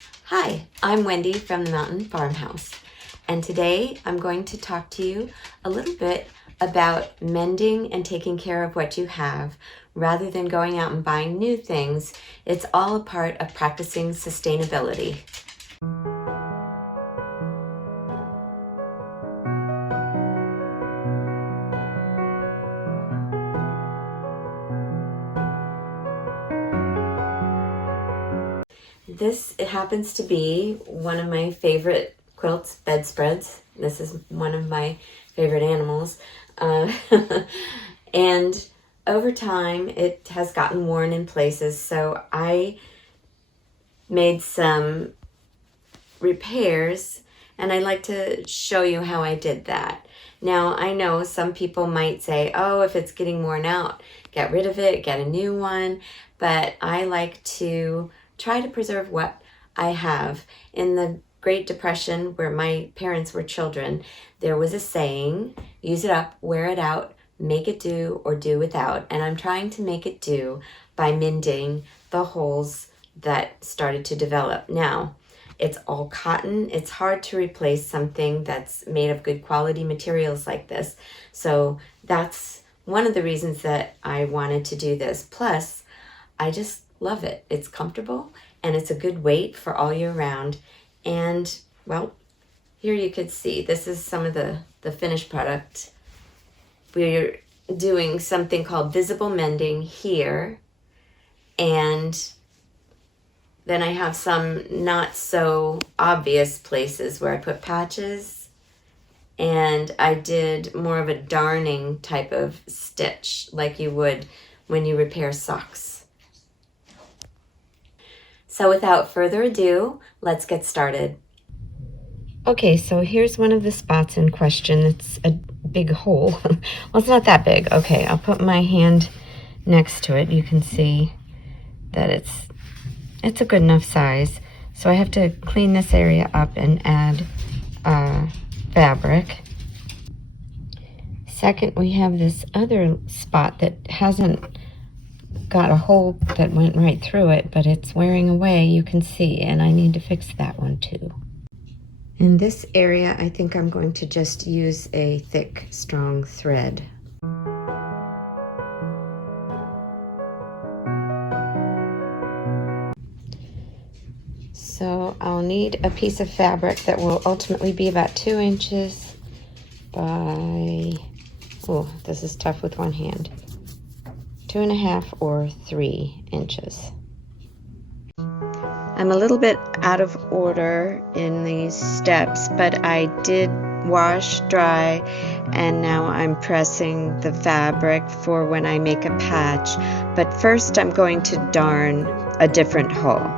Hi, I'm Wendy from the Mountain Farmhouse, and today I'm going to talk to you a little bit about mending and taking care of what you have rather than going out and buying new things. It's all a part of practicing sustainability. This happens to be one of my favorite quilts, bedspreads. This is one of my favorite animals. Uh, and over time, it has gotten worn in places, so I made some repairs, and I'd like to show you how I did that. Now, I know some people might say, oh, if it's getting worn out, get rid of it, get a new one, but I like to try to preserve what I have. In the Great Depression, where my parents were children, there was a saying, use it up, wear it out, make it do, or do without. And I'm trying to make it do by mending the holes that started to develop. Now, it's all cotton. It's hard to replace something that's made of good quality materials like this. So that's one of the reasons that I wanted to do this. Plus, I just love it. It's comfortable and it's a good weight for all year round. And well, here you could see, this is some of the finished product. We're doing something called visible mending here, and then I have some not so obvious places where I put patches, and I did more of a darning type of stitch like you would when you repair socks. So without further ado, let's get started. Okay, so here's one of the spots in question. It's a big hole. Well, it's not that big. Okay, I'll put my hand next to it. You can see that it's a good enough size. So I have to clean this area up and add fabric. Second, we have this other spot that hasn't got a hole that went right through it, but it's wearing away, you can see, and I need to fix that one too. In this area, I think I'm going to just use a thick, strong thread. So I'll need a piece of fabric that will ultimately be about 2 inches by, oh, this is tough with one hand, 2.5 or 3 inches. I'm a little bit out of order in these steps, but I did wash, dry, and now I'm pressing the fabric for when I make a patch. But first I'm going to darn a different hole.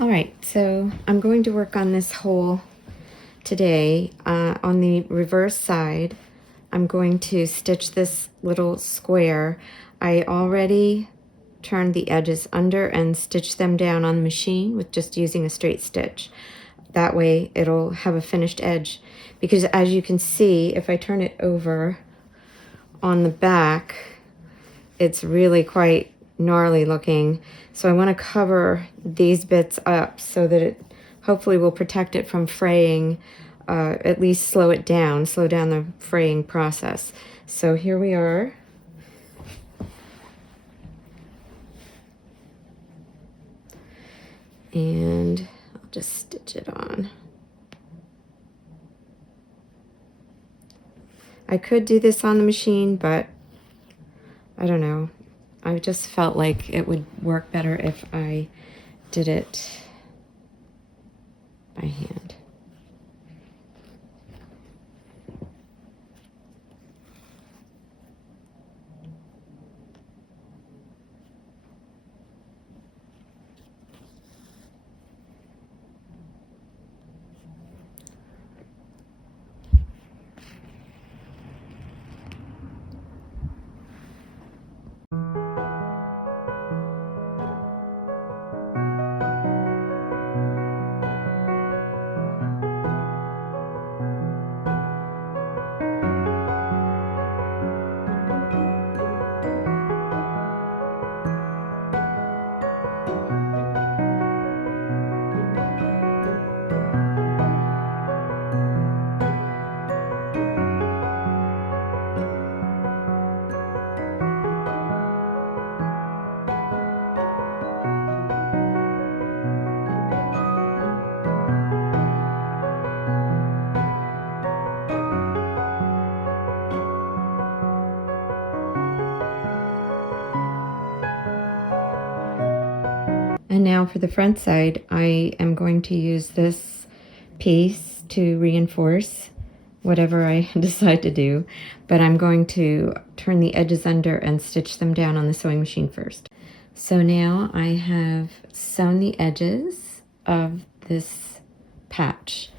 All right, so I'm going to work on this hole today. On the reverse side, I'm going to stitch this little square. I already turned the edges under and stitched them down on the machine with just using a straight stitch. That way it'll have a finished edge, because as you can see, if I turn it over on the back, it's really quite gnarly looking. So I want to cover these bits up so that it hopefully will protect it from fraying, at least slow down the fraying process. So here we are. And I'll just stitch it on. I could do this on the machine, but I don't know. I just felt like it would work better if I did it by hand. And now for the front side, I am going to use this piece to reinforce whatever I decide to do, but I'm going to turn the edges under and stitch them down on the sewing machine first. So now I have sewn the edges of this patch,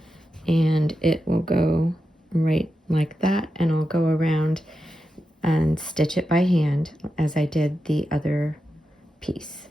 and it will go right like that, and I'll go around and stitch it by hand as I did the other piece.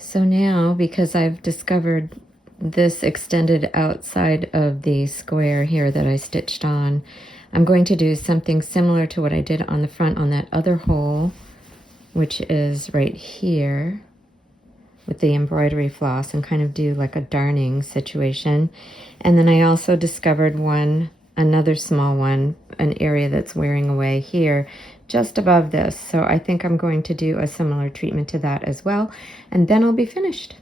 So now, because I've discovered this extended outside of the square here that I stitched on, I'm going to do something similar to what I did on the front on that other hole, which is right here with the embroidery floss, and kind of do like a darning situation. And then I also discovered another small one, an area that's wearing away here just above this. So I think I'm going to do a similar treatment to that as well, and then I'll be finished.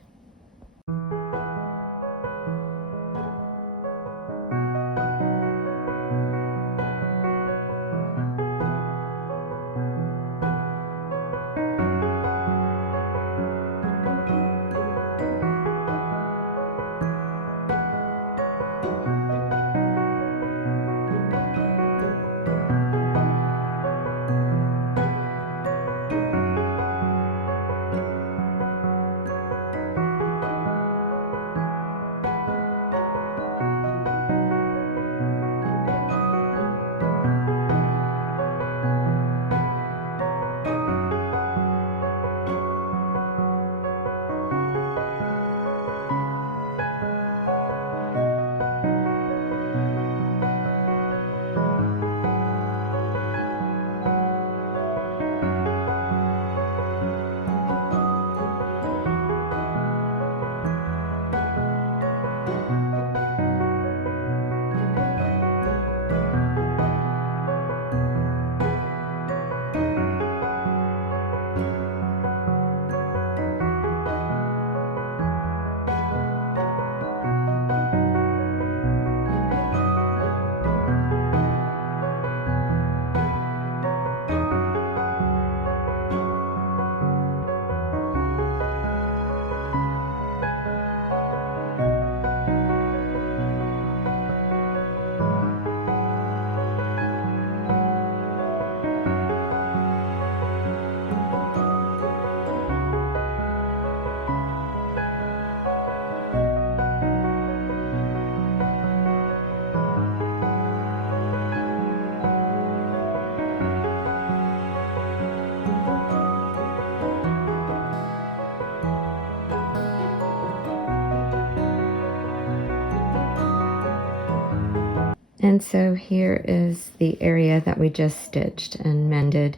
And so here is the area that we just stitched and mended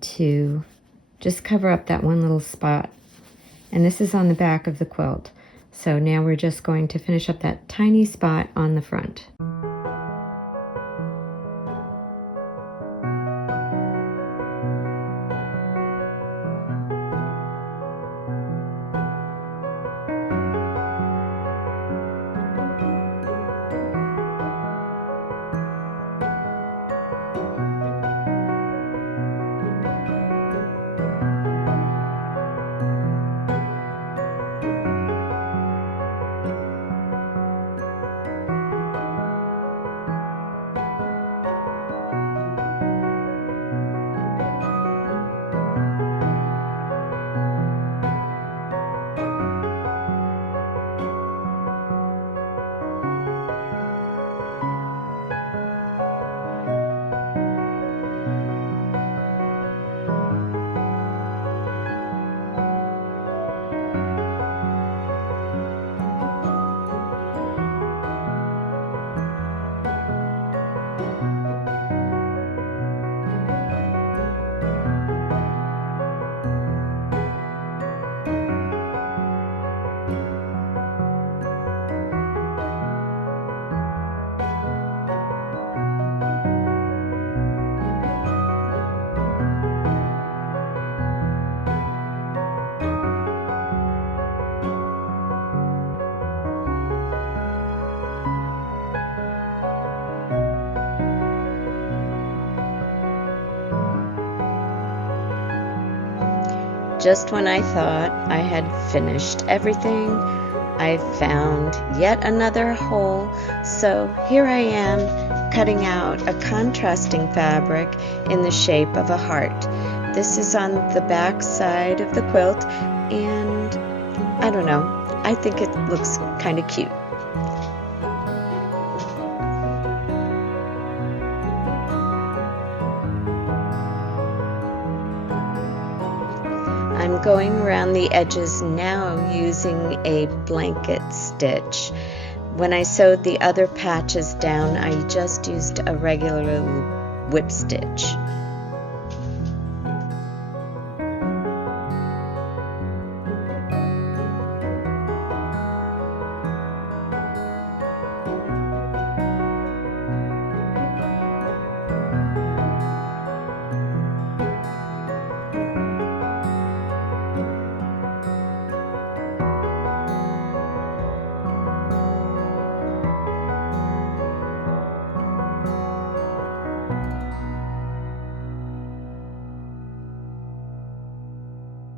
to just cover up that one little spot. And this is on the back of the quilt. So now we're just going to finish up that tiny spot on the front. Just when I thought I had finished everything, I found yet another hole. So here I am cutting out a contrasting fabric in the shape of a heart. This is on the back side of the quilt, and I don't know, I think it looks kind of cute. I'm going around the edges now using a blanket stitch. When I sewed the other patches down, I just used a regular whip stitch.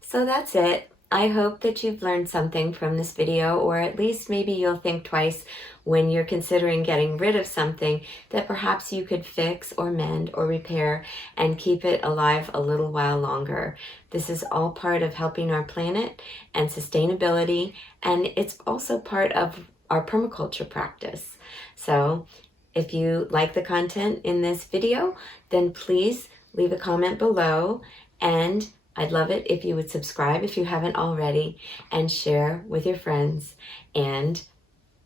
So that's it. I hope that you've learned something from this video, or at least maybe you'll think twice when you're considering getting rid of something that perhaps you could fix or mend or repair and keep it alive a little while longer. This is all part of helping our planet and sustainability, and it's also part of our permaculture practice. So if you like the content in this video, then please leave a comment below, and I'd love it if you would subscribe if you haven't already, and share with your friends, and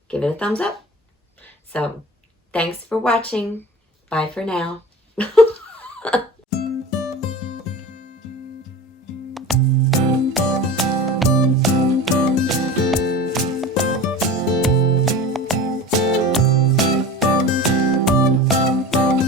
give it a thumbs up. So thanks for watching. Bye for now.